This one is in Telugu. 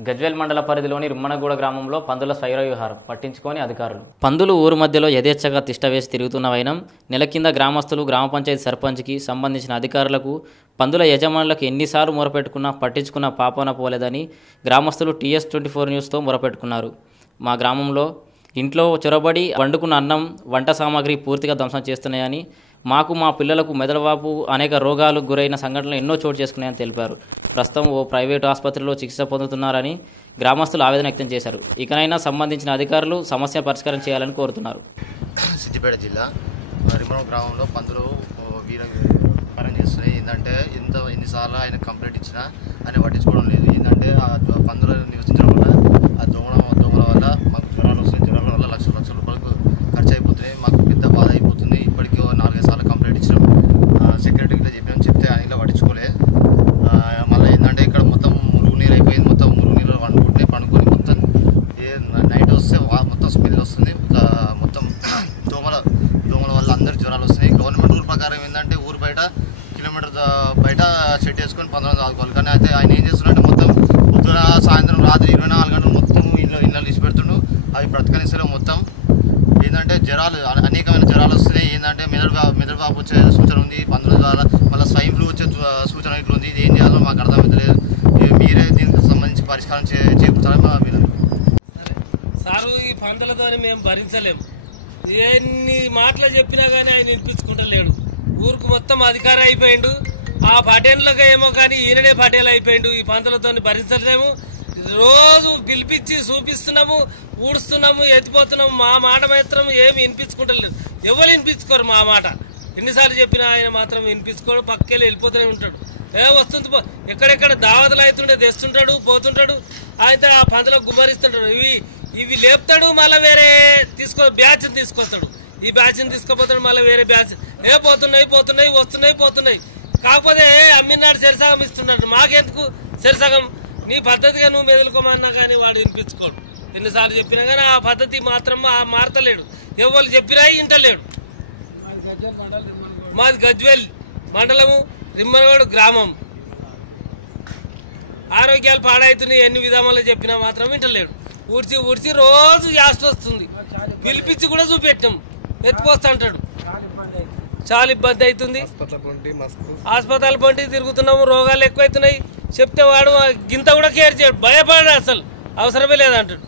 గజ్వేల్ మండల పరిధిలోని రుమ్మనగూడ గ్రామంలో పందుల విహారం పట్టించుకొని అధికారులు. పందులు ఊరు మధ్యలో యథేచ్ఛగా తిష్టవేసి తిరుగుతున్న వైనం నెల కింద గ్రామస్తులు గ్రామ పంచాయతీ సర్పంచ్కి సంబంధించిన అధికారులకు పందుల యజమానులకు ఎన్నిసార్లు మొరపెట్టుకున్నా పట్టించుకున్న పాపన పోలేదని గ్రామస్తులు టీఎస్ ట్వంటీ ఫోర్ న్యూస్తో మొరపెట్టుకున్నారు. మా గ్రామంలో ఇంట్లో చొరబడి వండుకున్న అన్నం వంట సామాగ్రి పూర్తిగా ధ్వంసం చేస్తున్నాయని మాకు మా పిల్లలకు మెదడువాపు అనేక రోగాలకు గురైన సంఘటనలు ఎన్నో చోటు చేసుకున్నాయని తెలిపారు. ప్రస్తుతం ఓ ప్రైవేటు ఆసుపత్రిలో చికిత్స పొందుతున్నారని గ్రామస్తులు ఆవేదన వ్యక్తం చేశారు. ఇకనైనా సంబంధించిన అధికారులు సమస్య పరిష్కారం చేయాలని కోరుతున్నారు. సిద్దిపేట జిల్లా రిమరం గ్రామంలో పందులు వీర పరం చేస్తున్నాయి. ఏంటంటే ఎంత ఎన్నిసార్లు ఆయన కంప్లైంట్ ఇచ్చినా ఆయన పట్టించుకోవడం లేదు ఏంటంటే ఆ దో- పందులు నివసించడం వల్ల ఆ దోమల దోమల వల్ల మాకు జ్వరాలు వస్తున్నాయి జ్వరాల వల్ల లక్ష లక్షల రూపాయలకు ఖర్చు అయిపోతున్నాయి మాకు పెద్ద బాధ అయిపోతుంది ఇప్పటికీ ఓ నాలుగైదు సార్లు కంప్లైంట్ ఇచ్చినాం సెక్రటరీకి ఇట్లా చెప్పినాం చెప్తే ఆయన ఇలా పట్టించుకోలే ఆ, మళ్ళీ ఏంటంటే ఇక్కడ మొత్తం మురుగు నీరు అయిపోయింది మొత్తం మురుగు నీళ్ళు వండుకుంటే పండుకొని మొత్తం ఏ నైట్ వస్తే వా- మొత్తం స్మెల్ వస్తుంది ఒక మొత్తం దోమల దోమల వల్ల అందరికి జ్వరాలు వస్తున్నాయి గవర్నమెంట్ రూల్ ప్రకారం ఏంటంటే ఊరు బయట కిలోమీటర్ బయట సెట్ చేసుకొని పంతొమ్మిది తాగుకోవాలి కానీ అయితే ఆయన ఏం చేస్తున్నాడంటే మొత్తం పొద్దున సాయంత్రం రాత్రి ఇరవై నాలుగు గంటలు మొత్తం ఇల్లు ఇళ్ళు తీసి పెడుతుండు అవి బ్రతకనిసరే మొత్తం. ఏంటంటే జ్వరాలు అనేకమైన జ్వరాలు వస్తున్నాయి. ఏంటంటే మెదడు మెదడు బాబు వచ్చే సూచన ఉంది. పందుల ద్వారా మళ్ళీ స్వైన్ ఫ్లూ వచ్చే సూచన ఇట్లా ఉంది. ఇది ఏం చేయాలో మాకు అర్థమవుతలేదు మీరే దీనికి సంబంధించి పరిష్కారం చే చేకూరుతారని మా మీరు సారు ఈ పంటలతోని మేము భరించలేము. ఎన్ని మాటలు చెప్పినా కానీ ఆయన వినిపించుకుంటలేడు. ఊరుకు మొత్తం అధికారం అయిపోయిండు. ఆ పటేన్లకు ఏమో కానీ ఈయననే పటేల్ అయిపోయిండు. ఈ పంతలతో భరించలేము. రోజు పిలిపించి చూపిస్తున్నాము ఊడుస్తున్నాము ఎత్తిపోతున్నాము. మా మాట మాత్రం ఏమి వినిపించుకుంటలేదు. ఎవరు వినిపించుకోరు మా మాట? ఎన్నిసార్లు చెప్పినా ఆయన మాత్రం వినిపించుకోడు. పక్కెళ్ళి వెళ్ళిపోతూనే ఉంటాడు. ఏ వస్తుంది పో- ఎక్కడెక్కడ దావతలు అవుతుండే తెస్తుంటాడు పోతుంటాడు. అయితే ఆ పంతలో గుమ్మరిస్తుంటాడు. ఇవి ఇవి లేపుతాడు మళ్ళీ వేరే తీసుకో బ్యాచ్ తీసుకొస్తాడు. ఈ బ్యాచ్ని తీసుకుపోతాడు మళ్ళీ వేరే బ్యాచ్. ఏ పోతున్నాయి పోతున్నాయి వస్తున్నాయి పోతున్నాయి. కాకపోతే అమ్మినాడు సరిసగం ఇస్తున్నాడు. మాకెందుకు సరిసగం నీ పద్ధతిగా నువ్వు మెదులుకోమన్నా కానీ వాడు వినిపించుకోడు. ఎన్నిసార్లు చెప్పినా కానీ ఆ పద్ధతి మాత్రం మారతలేడు. ఎవరు చెప్పినా ఇంటలేడు మాది గజ్వేల్ మండలము రిమ్మనగోడు గ్రామం. ఆరోగ్యాలు పాడవుతున్నాయి ఎన్ని విధానాలు చెప్పినా మాత్రం వింటలేడు. ఊడ్చి ఊడ్చి రోజు యాస్ట్ వస్తుంది. పిలిపించి కూడా చూపెట్టాం. ఎత్తుకొస్తా అంటాడు? చాలా ఇబ్బంది అవుతుంది. హాస్పిటల్ పంటి తిరుగుతున్నాము రోగాలు ఎక్కువైతున్నాయి. చెప్తే వాడు గింత కూడా కేర్ చేయడు. భయపడాడు అసలు. అవసరమే లేదంటాడు.